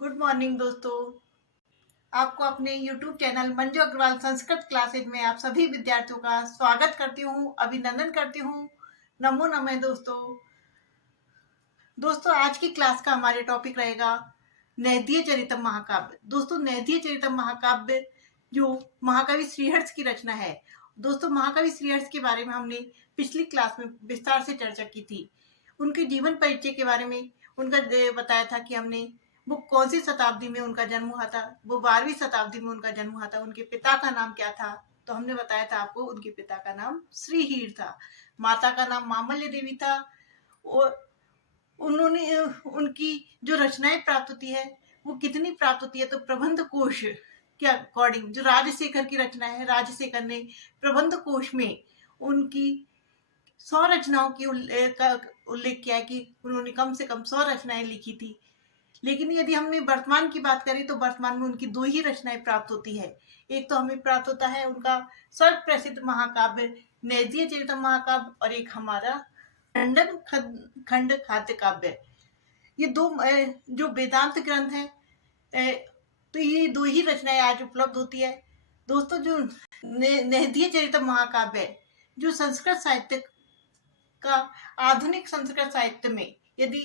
Good morning दोस्तों। आपको अपने YouTube channel Manju Agrawal Sanskrit classes में आप सभी विद्यार्थियों का स्वागत करती हूँ, अभिनंदन करती हूँ। नमो नमः दोस्तों। आज की क्लास का हमारे टॉपिक रहेगा नैदीय चरितम महाकाव्य। दोस्तों, नैदीय चरितम महाकाव्य जो महाकवि श्रीहर्ष की रचना है। दोस्तों, महाकवि श्रीहर्ष के बारे में हमने पिछली क्लास में विस्तार से चर्चा की थी। उनके जीवन परिचय के बारे में उनका बताया था कि हमने वो कौन सी शताब्दी में उनका जन्म हुआ था। वो 12वीं शताब्दी में उनका जन्म हुआ था। उनके पिता का नाम क्या था? तो हमने बताया था आपको, उनके पिता का नाम श्रीहीर था, माता का नाम मामल्य देवी था। और उन्होंने उनकी जो रचनाएं प्राप्त होती है वो कितनी प्राप्त होती है? तो प्रबंध कोश के अकॉर्डिंग, जो राजशेखर की रचना है, राजशेखर ने प्रबंध कोश में उनकी 100 रचनाओं की उल्लेख किया है कि उन्होंने कम से कम 100 रचनाएं लिखी थी। लेकिन यदि हमने वर्तमान की बात करें तो वर्तमान में उनकी 2 ही रचनाएं प्राप्त होती है। एक तो हमें प्राप्त होता है उनका सर्व प्रसिद्ध महाकाव्य नैदीय चरितम महाकाव्य, और एक हमारा खंडन खंड खाद्य काव्य। ये दो जो वेदांत ग्रंथ है, तो ये 2 ही रचनाएं आज उपलब्ध होती है। दोस्तों, जो नैदीय चरितम महाकाव्य है, जो संस्कृत साहित्य का आधुनिक संस्कृत साहित्य में यदि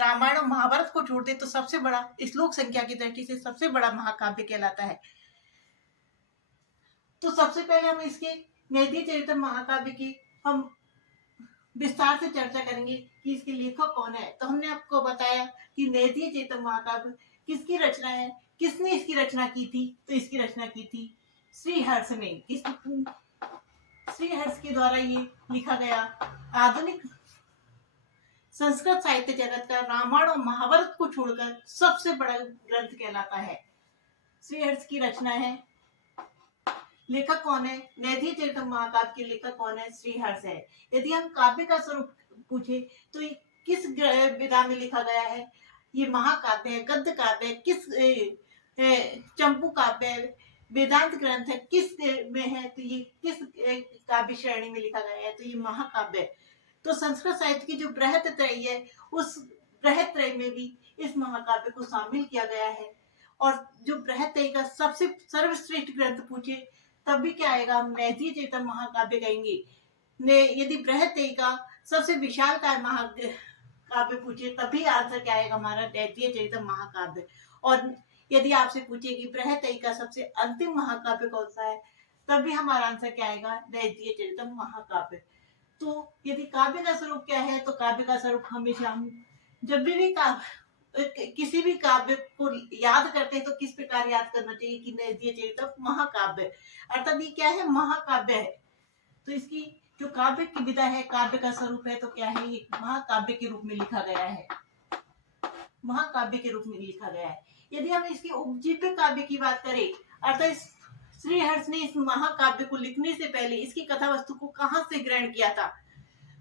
रामायण और महाभारत को छोड़ दे तो सबसे बड़ा, श्लोक संख्या की दृष्टि से सबसे बड़ा महाकाव्य कहलाता है। तो सबसे पहले हम इसके नैदीय चरितम महाकाव्य की हम विस्तार से चर्चा करेंगे कि इसके लेखक कौन है। तो हमने आपको बताया कि नैदीय चरितम महाकाव्य किसकी रचना है, किसने इसकी रचना की थी? तो इसकी रचना की थी श्रीहर्ष ने। श्रीहर्ष के द्वारा ये लिखा गया आधुनिक संस्कृत साहित्य जगत का रामायण और महाभारत को छोड़कर सबसे बड़ा ग्रंथ कहलाता है। श्रीहर्ष की रचना है। लेखक कौन है? नैदीय चरितम महाकाव्य के लेखक कौन है? श्रीहर्ष है। यदि हम काव्य का स्वरूप पूछे तो ये किस विधा में लिखा गया है? ये महाकाव्य है, गद्य काव्य है, किस चंपू काव्य है, वेदांत ग्रंथ है, किस में है? तो ये किस काव्य श्रेणी में लिखा गया है? तो ये महाकाव्य है। तो संस्कृत साहित्य की जो बृहत त्रयी है, उस बृहत त्रयी में भी इस महाकाव्य को शामिल किया गया है। और जो बृहत त्रयी का सबसे सर्वश्रेष्ठ ग्रंथ पूछे तब भी क्या आएगा? हम नैदीय चरितम महाकाव्य कहेंगे। यदि बृहत त्रयी का सबसे विशाल का महाकाव्य पूछे तब भी आंसर क्या आएगा? हमारा नैदीय चरितम महाकाव्य। और यदि आपसे पूछे कि बृहत त्रयी का सबसे अंतिम महाकाव्य कौन सा है, तब भी हमारा आंसर क्या आएगा? नैदीय चरितम महाकाव्य। तो यदि काव्य का स्वरूप क्या है, तो काव्य का स्वरूप हमेशा हम जब भी किसी भी काव्य को याद करते हैं तो किस प्रकार याद करना चाहिए कि नैदीय चरितम महाकाव्य, अर्थात ये क्या है? महाकाव्य है। तो इसकी जो काव्य की विधा है, काव्य का स्वरूप है, तो क्या है? ये महाकाव्य के रूप में लिखा गया है। महाकाव्य के रूप में लिखा गया है। यदि हम इसकी उपजीव्य काव्य की बात करें, अर्थात श्रीहर्ष ने इस महाकाव्य को लिखने से पहले इसकी कथा वस्तु को कहां से ग्रहण किया था?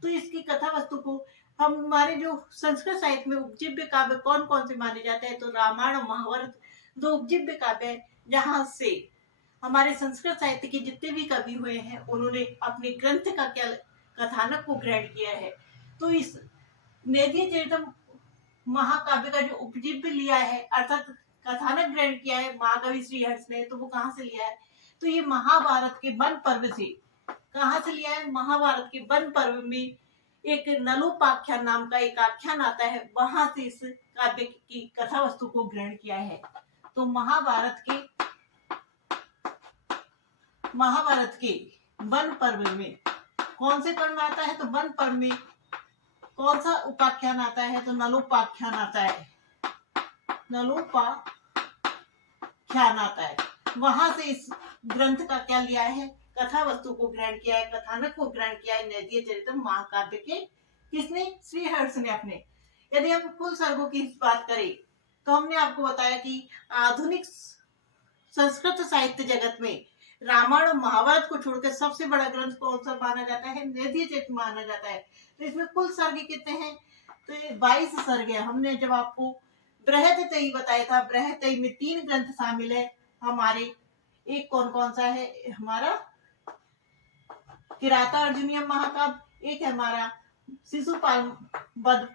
तो इसकी कथा वस्तु को हमारे जो संस्कृत साहित्य में उपजीव्य काव्य कौन कौन से माने जाते हैं? तो रामायण और महाभारत दो उपजीव्य काव्य है, जहां से हमारे संस्कृत साहित्य के जितने भी कवि हुए हैं उन्होंने अपने ग्रंथ का क्या कथानक को ग्रहण किया है। तो इस नैदीय चरितम महाकाव्य का जो उपजीव्य लिया है, अर्थात कथानक ग्रहण किया है महाकवि श्रीहर्ष ने, तो वो कहां से लिया है? तो ये महाभारत के वन पर्व से। कहां से लिया है? महाभारत के वन पर्व में एक नलोपाख्यान नाम का एक आख्यान आता है, वहां से इस काव्य की कथा वस्तु को ग्रहण किया है। तो महाभारत के वन पर्व में कौन से पर्व में आता है? तो वन पर्व में कौन सा उपाख्यान आता है? तो नलोपाख्यान आता है। नलोपाख्यान आता है। वहां से इस ग्रंथ का क्या लिया है? कथा वस्तु को ग्रहण किया है, कथानक को ग्रहण किया है नैदीय चरितम महाकाव्य के। किसने? श्रीहर्ष ने अपने। यदि हम कुल सर्गों की बात करें तो हमने आपको बताया कि आधुनिक संस्कृत साहित्य जगत में रामायण और महाभारत को छोड़कर सबसे बड़ा ग्रंथ कौन सा माना जाता है? नैदीय चरितम माना जाता है। तो इसमें कुल सर्ग कितने हैं? तो ये 22 सर्ग है। हमने जब आपको बृहत त्रयी बताया था, बृहत त्रयी में 3 ग्रंथ शामिल है हमारे। एक कौन कौन सा है? हमारा किराता अर्जुनीयम महाकाव्य, एक है हमारा शिशुपाल वध,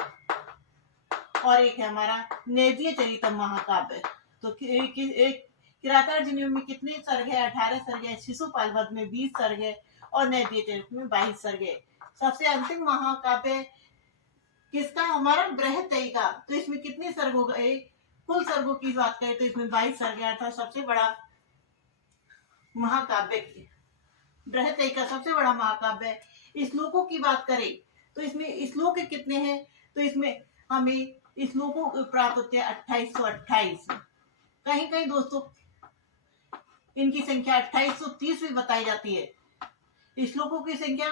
और एक है हमारा नेदीय चरितम महाकाव्य। तो किरातार्जुनीय में कितने सर्ग है? 18 सर्ग है। शिशुपाल वध में 20 सर्ग है और नेदीय चरित में 22 सर्ग है। सबसे अंतिम महाकाव्य किसका? हमारा बृहत्तैका। तो इसमें कितने सर्ग हो गए? कुल सर्गों की बात करें तो इसमें 22 सर्ग है, अर्थात सबसे बड़ा महाकाव्य बृहत्तैका सबसे बड़ा महाकाव्य है। श्लोकों की बात करें तो इसमें श्लोक कितने हैं? तो इसमें हमें श्लोकों प्राप्त होते हैं 2828। कहीं कहीं दोस्तों इनकी संख्या 2830 भी बताई जाती है। श्लोकों की संख्या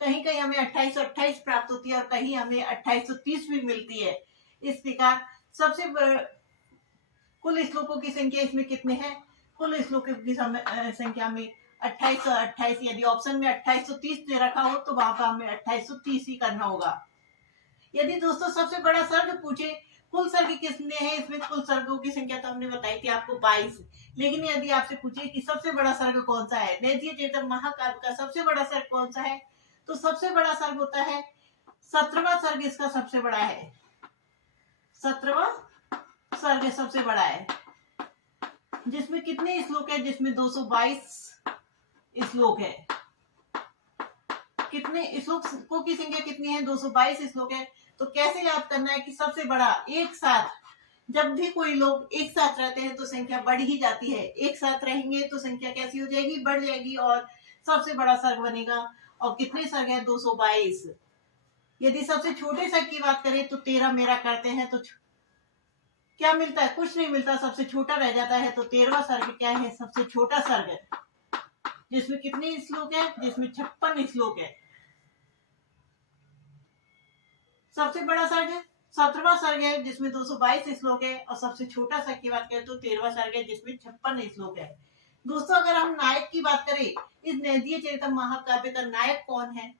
कहीं कहीं हमें 2828 प्राप्त होती है और कहीं हमें 2830 भी मिलती है। इस प्रकार सबसे कुल श्लोकों की संख्या इसमें कितने हैं? कुल श्लोकों की संख्या में 2828, यदि ऑप्शन में 2830 दे रखा हो तो वहां पर हमें 2830 ही करना होगा। यदि दोस्तों सबसे बड़ा सर्ग पूछे कुल सर्ग कितने हैं, इसमें कुल सर्गों की संख्या तो हमने बताई थी आपको 22। लेकिन यदि आपसे पूछे कि सबसे बड़ा सर्ग कौन सा है, नेदीय चरितम महाकाव्य का सबसे बड़ा सर्ग कौन सा है, तो सबसे बड़ा सर्ग होता है 17वां सर्ग। इसका सबसे बड़ा है 17वां सर्ग सबसे बड़ा है, जिसमें कितने श्लोक है? जिसमें 222 श्लोक है। कितने श्लोकों की संख्या कितनी है? 222 श्लोक है। तो कैसे याद करना है कि सबसे बड़ा? एक साथ, जब भी कोई लोग एक साथ रहते हैं तो संख्या बढ़ ही जाती है। एक साथ रहेंगे तो संख्या कैसी हो जाएगी? बढ़ जाएगी और सबसे बड़ा सर्ग बनेगा। और कितने सर्ग है? 222। यदि सबसे छोटे सर्ग की बात करें तो 13 मेरा करते हैं तो क्या मिलता है? कुछ नहीं मिलता, सबसे छोटा रह जाता है। तो 13वां सर्ग क्या है? सबसे छोटा सर्ग है, जिसमें कितने श्लोक है? जिसमें 56 श्लोक है। सबसे बड़ा सर्ग 17वां सर्ग है जिसमें 222 श्लोक है और सबसे छोटा सर्ग की बात करें तो 13वां सर्ग है जिसमें 56 श्लोक है। दोस्तों अगर हम नायक की बात करें, इस नेदीय चरितम महाकाव्य का नायक कौन है?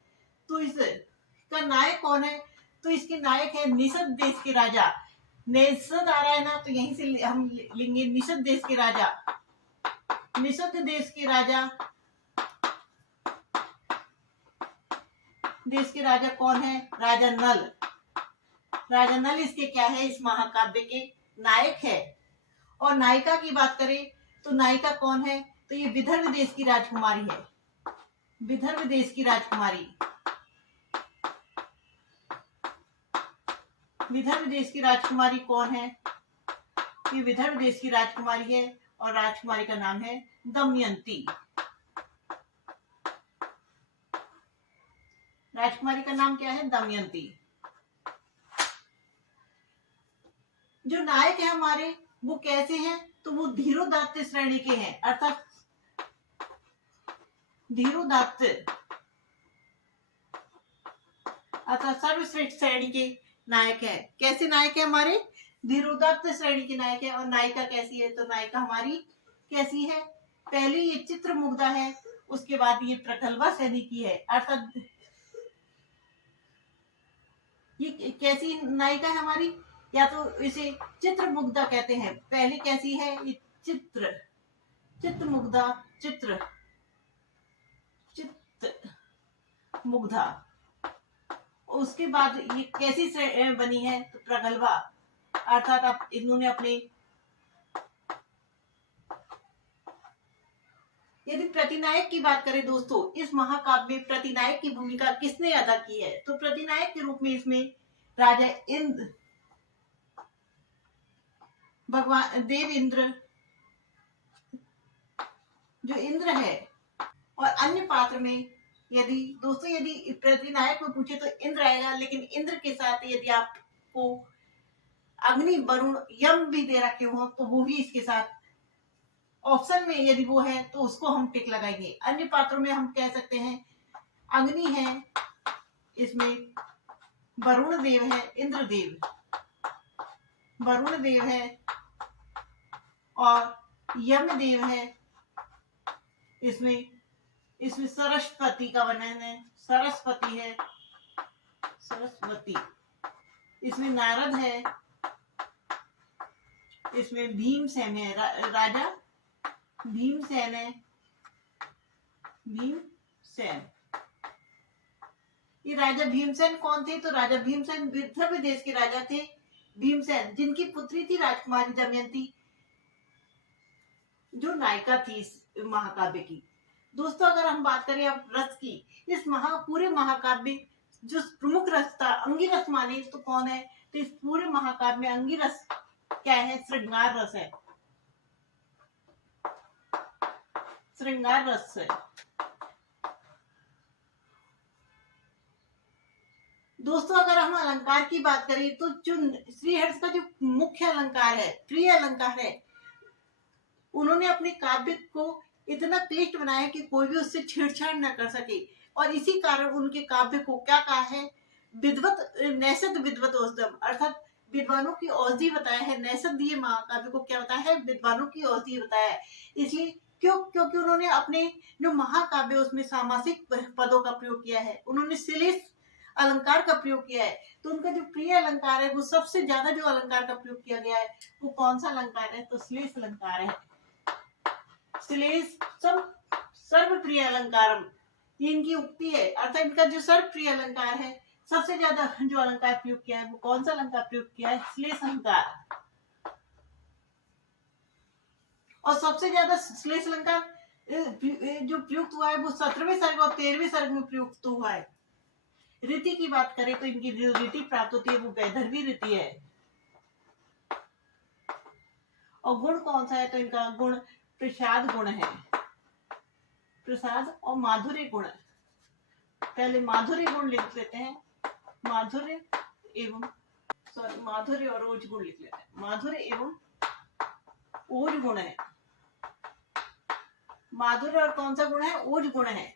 तो इसका नायक कौन है? तो इसके नायक है निषद देश के राजा। निषद आ रहा है ना, तो यहीं से हम लेंगे निषद देश के राजा। निषद देश के राजा कौन है? राजा नल। राजा नल इसके क्या है? इस महाकाव्य के नायक है। और नायिका की बात करें तो नायिका कौन है? तो ये विदर्भ देश की राजकुमारी है। विदर्भ देश की राजकुमारी। विदर्भ देश की राजकुमारी कौन है? ये विदर्भ देश की राजकुमारी है और राजकुमारी का नाम है दमयंती। राजकुमारी का नाम क्या है? दमयंती। जो नायक है हमारे वो कैसे हैं? तो वो धीरोदात्त श्रेणी के हैं, अर्थात धीरोदात्त अर्थात सर्वश्रेष्ठ श्रेणी के नायक है। कैसे नायक है हमारे? धीरोदात्त श्रेणी के नायक है। और नायिका कैसी है? तो नायिका हमारी कैसी है? पहले ये चित्रमुग्धा है, उसके बाद ये प्रगल्भा सैनी की है। अर्थात ये कैसी नायिका है हमारी? या तो इसे चित्रमुग्धा कहते हैं। पहले कैसी है? ये चित्रमुग्धा चित्रमुग्धा। उसके बाद ये कैसी बनी है? तो प्रगल्भा। अर्थात आप इन्होंने अपने यदि प्रतिनायक की बात करें दोस्तों, इस महाकाव्य में प्रतिनायक की भूमिका किसने अदा की है? तो प्रतिनायक के रूप में इसमें राजा इंद्र, भगवान देव इंद्र जो इंद्र है, और अन्य पात्र में यदि प्रतिनायक में पूछे तो इंद्र आएगा। लेकिन इंद्र के साथ यदि आपको अग्नि, वरुण, यम भी दे रखे हो तो वो भी इसके साथ ऑप्शन में यदि वो है तो उसको हम टिक लगाएंगे। अन्य पात्रों में हम कह सकते हैं अग्नि है, इसमें वरुण देव है, इंद्रदेव वरुण देव है और यम देव है। इसमें सरस्वती का वर्णन है, सरस्वती है, सरस्वती। इसमें नारद है, इसमें भीमसेन है, राजा भीमसेन है, भीमसेन। ये राजा भीमसेन कौन थे? तो राजा भीमसेन विदर्भ देश के राजा थे। भीमसेन, जिनकी पुत्री थी राजकुमारी दमयंती, जो नायिका थी इस महाकाव्य की। दोस्तों अगर हम बात करें अब रस की, इस पूरे महाकाव्य जो प्रमुख रस था, अंगिरस माने तो कौन है, तो इस पूरे महाकाव्य में अंगिरस क्या है, श्रृंगार रस है, श्रृंगार रस है। दोस्तों अगर हम अलंकार की बात करें तो जो श्रीहर्ष का जो मुख्य अलंकार है, प्रिय अलंकार है, उन्होंने अपने काव्य को इतना क्लिष्ट बनाया कि कोई भी उससे छेड़छाड़ न कर सके, और इसी कारण उनके काव्य को क्या कहा है, विद्वत नैषध विद्वत औषधम, अर्थात विद्वानों की औषधि बताया है। नैषध ये महाकाव्य को क्या बताया है, विद्वानों की औषधि बताया है। इसलिए क्योंकि उन्होंने अपने जो महाकाव्य उसमें सामासिक पदों का प्रयोग किया है, उन्होंने श्लेष अलंकार का प्रयोग किया है। तो उनका जो प्रिय अलंकार है, वो सबसे ज्यादा जो अलंकार का प्रयोग किया गया है वो कौन सा अलंकार है, तो श्लेष अलंकार है। श्लेष सर्व प्रिय अलंकारम, ये इनकी उक्ति है, अर्थात इनका जो सर्व प्रिय अलंकार है, सबसे ज्यादा जो अलंकार प्रयोग किया है वो कौन सा अलंकार प्रयोग किया है, श्लेष अलंकार। और सबसे ज्यादा श्लेष अलंकार जो प्रयुक्त हुआ है वो 17वें सर्ग और 13वें सर्ग में प्रयुक्त हुआ है। रीति की बात करें तो इनकी जो रीति प्राप्त होती है वो वैदर्भी रीति है। और गुण कौन सा है, तो इनका गुण प्रसाद गुण है, प्रसाद और माधुर्य गुण। पहले माधुर्य गुण लिख लेते हैं, माधुर्य और ओज गुण लिख लेते हैं। माधुर्य एवं ओज गुण है, माधुर्य और कौन सा गुण है, ओज गुण है।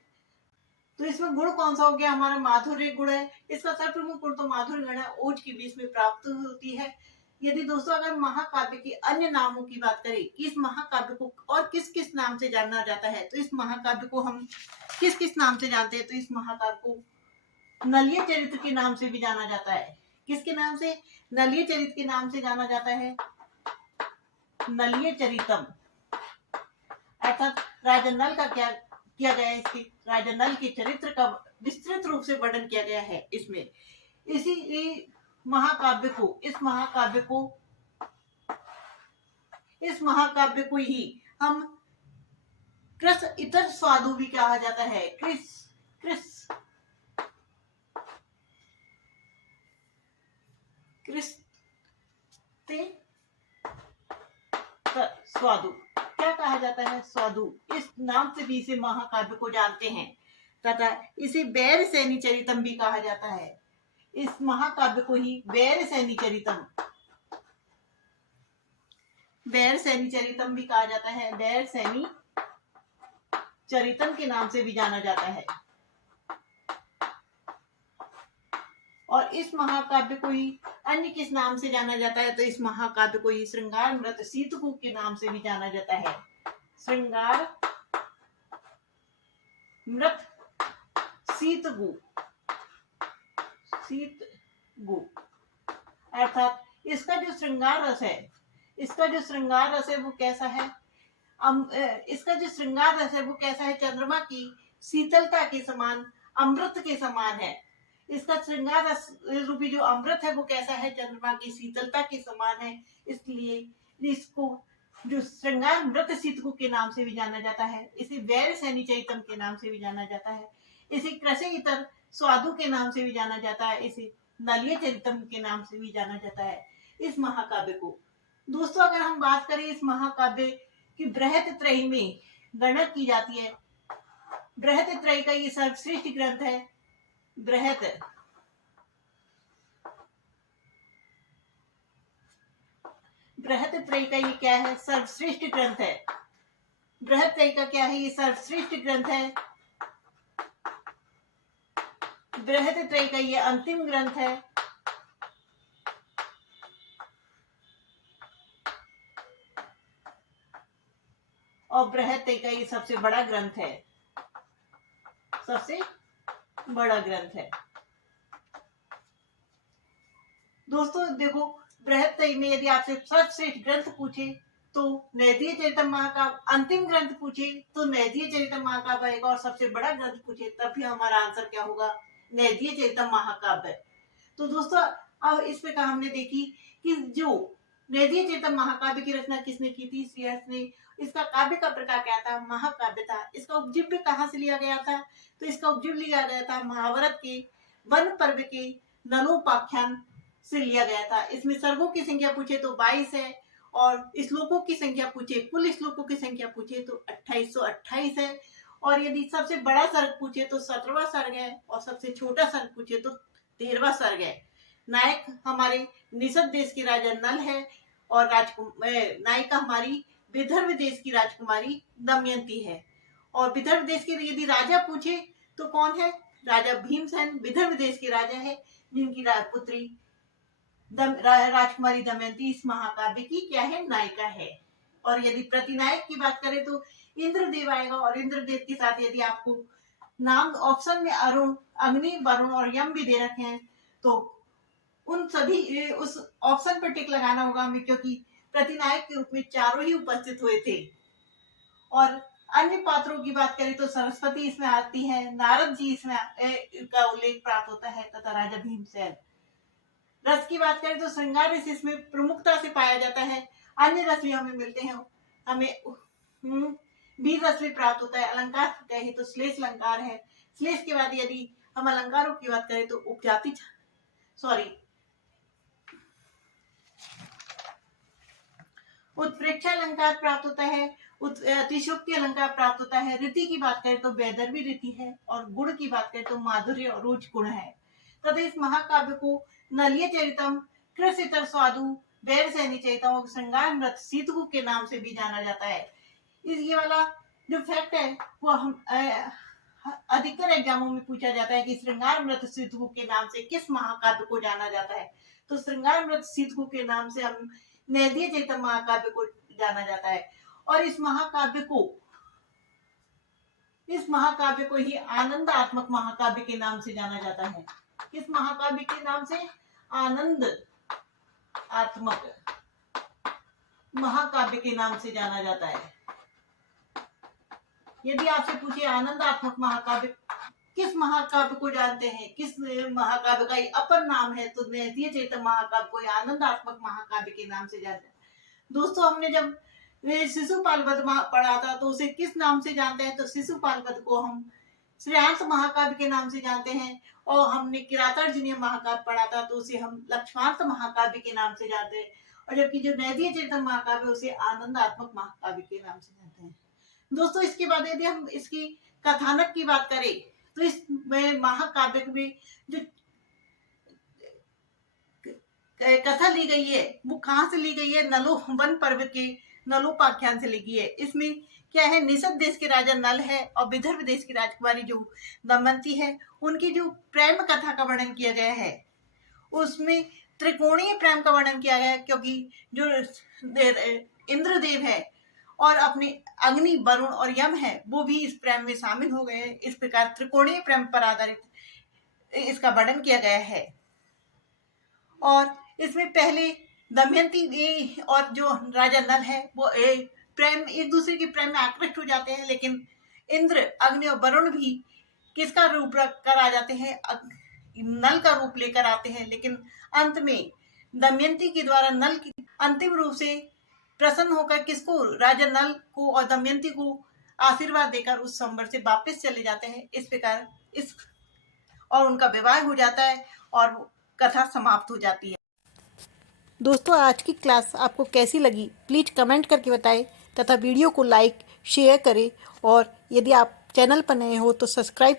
तो इसमें गुण कौन सा हो गया, हमारा माधुर्य गुण है। इसका सर्वप्रमुख गुण तो माधुर्य गुण है, ओज की भी इसमें प्राप्त होती है। यदि दोस्तों अगर महाकाव्य के अन्य नामों की बात करें कि इस महाकाव्य को और किस किस नाम से जाना जाता है, तो इस महाकाव्य को हम किस किस नाम से जानते हैं, तो इस महाकाव्य को नलिय चरित्र के नाम से भी जाना जाता है। किसके नाम से, नलिय चरित्र के नाम से जाना जाता है, नलिय चरितम, अर्थात राजा नल का क्या किया गया है, इसके राजा नल के चरित्र का विस्तृत रूप से वर्णन किया गया है इसमें। इस महाकाव्य को ही हम कृस इतर स्वादु भी कहा जाता है, कृस स्वादु क्या कहा जाता है, स्वादु, इस नाम से भी इसे महाकाव्य को जानते हैं, तथा इसे वैर सैनी चरितम भी कहा जाता है। इस महाकाव्य को ही वैर सैनी चरितम भी कहा जाता है, वैर सैनी चरितम के नाम से भी जाना जाता है। और इस महाकाव्य को ही अन्य किस नाम से जाना जाता है, तो इस महाकाव्य को ही श्रृंगार मृत सीतगु के नाम से भी जाना जाता है। श्रृंगार मृत सीतगु, अर्थात इसका जो श्रृंगार रस है वो कैसा है, इसका जो श्रृंगार रस है वो कैसा है, चंद्रमा की शीतलता के समान, अमृत के समान है। इसका श्रृंगार रस रूपी जो अमृत है वो कैसा है, चंद्रमा की शीतलता के समान है। इसलिए इसको जो श्रृंगार मृत सीतगु के नाम से भी जाना जाता है। इसे वैर सैनी चरितम के नाम से भी जाना जाता है। इसे कृषि इतर स्वादु के नाम से भी जाना जाता है। इसे नलिय चरितम के नाम से भी जाना जाता है इस महाकाव्य को। दोस्तों अगर हम बात करें इस महाकाव्य की बृहत त्रयी में गणना की जाती है, बृहत त्रयी का ये सर्वश्रेष्ठ ग्रंथ है। बृहत त्रयी का ये क्या है, सर्वश्रेष्ठ ग्रंथ है। बृहत त्रयी का क्या है, ये सर्वश्रेष्ठ ग्रंथ है। बृहत त्रयी का ये अंतिम ग्रंथ है। और बृहत त्रयी का ये सबसे बड़ा ग्रंथ है, सबसे बड़ा ग्रंथ है। दोस्तों देखो, बृहत त्रयी में यदि आपसे सर्वश्रेष्ठ ग्रंथ पूछे तो नैदीय चरितम महाकाव्य, अंतिम ग्रंथ पूछे तो नैदीय चरितम महाकाव्य आएगा, और सबसे बड़ा ग्रंथ पूछे तब भी हमारा आंसर क्या होगा, नैदीय चरितम महाकाव्य। तो दोस्तों अब इस प्रकार हमने देखी कि जो नैदीय चेतन महाकाव्य की रचना किसने की थी, श्रीहर्ष ने। इसका काव्य का प्रकार क्या था, महाकाव्य था। इसका उपजीव भी कहाँ से लिया गया था, तो इसका उपजीव लिया गया था महाभारत के वन पर्व के नलोपाख्यान से लिया गया था। इसमें सर्गों की संख्या पूछे तो 22 है, और श्लोकों की संख्या पूछे, कुल श्लोकों की संख्या पूछे तो 2828 है, और यदि सबसे बड़ा सर्ग पूछे तो 17वां सर्ग है, और सबसे छोटा सर्ग पूछे तो 13वां सर्ग है। नायक हमारे निषद देश की राजा नल है, और नायिका हमारी विदर्भ देश की राजकुमारी दमयंती है। और विदर्भ देश के यदि राजा पूछे तो कौन है, राजा भीमसेन विदर्भ देश के राजा है, जिनकी पुत्री राजकुमारी दमयंती इस महाकाव्य की क्या है, नायिका है। और यदि प्रतिनायक की बात करें तो इंद्रदेव आएगा, और इंद्रदेव के साथ यदि आपको नाम ऑप्शन में अरुण, अग्नि, वरुण और यम भी दे रखे हैं तो उन सभी उस ऑप्शन पर टिक लगाना होगा हमें, क्योंकि प्रतिनायक के रूप में चारों ही उपस्थित हुए थे। और अन्य पात्रों की बात करें तो सरस्वती इसमें आती है, नारद जी इसमें का उल्लेख प्राप्त होता है, तथा राजा भीमसेन। रस की बात करें तो श्रृंगार रस इसमें प्रमुखता से पाया जाता है। अन्य रस भी हमें मिलते हैं, हमें वीर रस भी प्राप्त होता है। अलंकार कहे तो श्लेष अलंकार है। श्लेष के बाद यदि हम अलंकारों की बात करें तो उपजाति उत्प्रेक्षा अलंकार प्राप्त होता है, अतिशोक्ति अलंकार प्राप्त होता है। रीति की बात करें तो वैदर्भी रीति है, और गुण की बात करें तो माधुर्य और रुच गुण है। तथा इस महाकाव्य को नलिय चरितम, कृषितर स्वादु, वैरसैनी चरितम और श्रृंगार मृत सीतगु के नाम से भी जाना जाता है। ये वाला जो फैक्ट है वो हम अधिकतर एग्जामों में पूछा जाता है कि श्रृंगार मृत सीतगु के नाम से किस महाकाव्य को जाना जाता है। तो श्रृंगार मृत सीतगु के नाम से हम नैदीय चैतन्य महाकाव्य को जाना जाता है। और इस महाकाव्य को ही आनंदात्मक महाकाव्य के नाम से जाना जाता है। किस महाकाव्य के नाम से, आनंद आत्मक महाकाव्य के नाम से जाना जाता है। यदि आपसे पूछे आनंदात्मक महाकाव्य, किस महाकाव्य को जानते हैं, किस महाकाव्य का अपर नाम है, तो नैदीय चैतन्य महाकाव्य को आनंदात्मक महाकाव्य के नाम से जानते हैं। दोस्तों, हमने जब शिशुपाल वध पढ़ा था तो उसे किस नाम से जानते हैं, तो शिशुपाल वध को हम श्रेयांश महाकाव्य के नाम से जानते हैं। और हमने किरातार्जुनीय महाकाव्य पढ़ा था तो उसे हम लक्ष्मांत महाकाव्य के नाम से जानते हैं। और जबकि जो नैदीय चैतन्य महाकाव्य उसे आनंदात्मक महाकाव्य के नाम से जानते हैं। दोस्तों, इसके बाद यदि हम इसकी कथानक की बात करें तो इस महाकाव्य में जो कथा ली गई है वो कहाँ से ली गई है, वन पर्व के नलोपाख्यान से ली गई है। इसमें क्या है, निषद देश के राजा नल है और विदर्भ देश की राजकुमारी जो दमयंती है, उनकी जो प्रेम कथा का वर्णन किया गया है उसमें त्रिकोणीय प्रेम का वर्णन किया गया है, क्योंकि जो इंद्रदेव है और अपने अग्नि, वरुण और यम है वो भी इस प्रेम में शामिल हो गए हैं। इस प्रकार त्रिकोणीय प्रेम पर आधारित इसका वर्णन किया गया है। और इसमें पहले दमयंती और जो राजा नल है वो एक दूसरे की प्रेम में आकृष्ट हो जाते हैं, लेकिन इंद्र, अग्नि और वरुण भी किसका रूप कर आ जाते हैं, नल का रूप लेकर आते हैं। लेकिन अंत में दमयंती के द्वारा नल की अंतिम रूप से प्रसन्न होकर किसको, राजा नल को और दमयंती को आशीर्वाद देकर उस संवर से वापस चले जाते हैं। इस प्रकार और उनका विवाह हो जाता है और कथा समाप्त हो जाती है। दोस्तों, आज की क्लास आपको कैसी लगी प्लीज़ कमेंट करके बताएं, तथा वीडियो को लाइक शेयर करें, और यदि आप चैनल पर नए हो तो सब्सक्राइब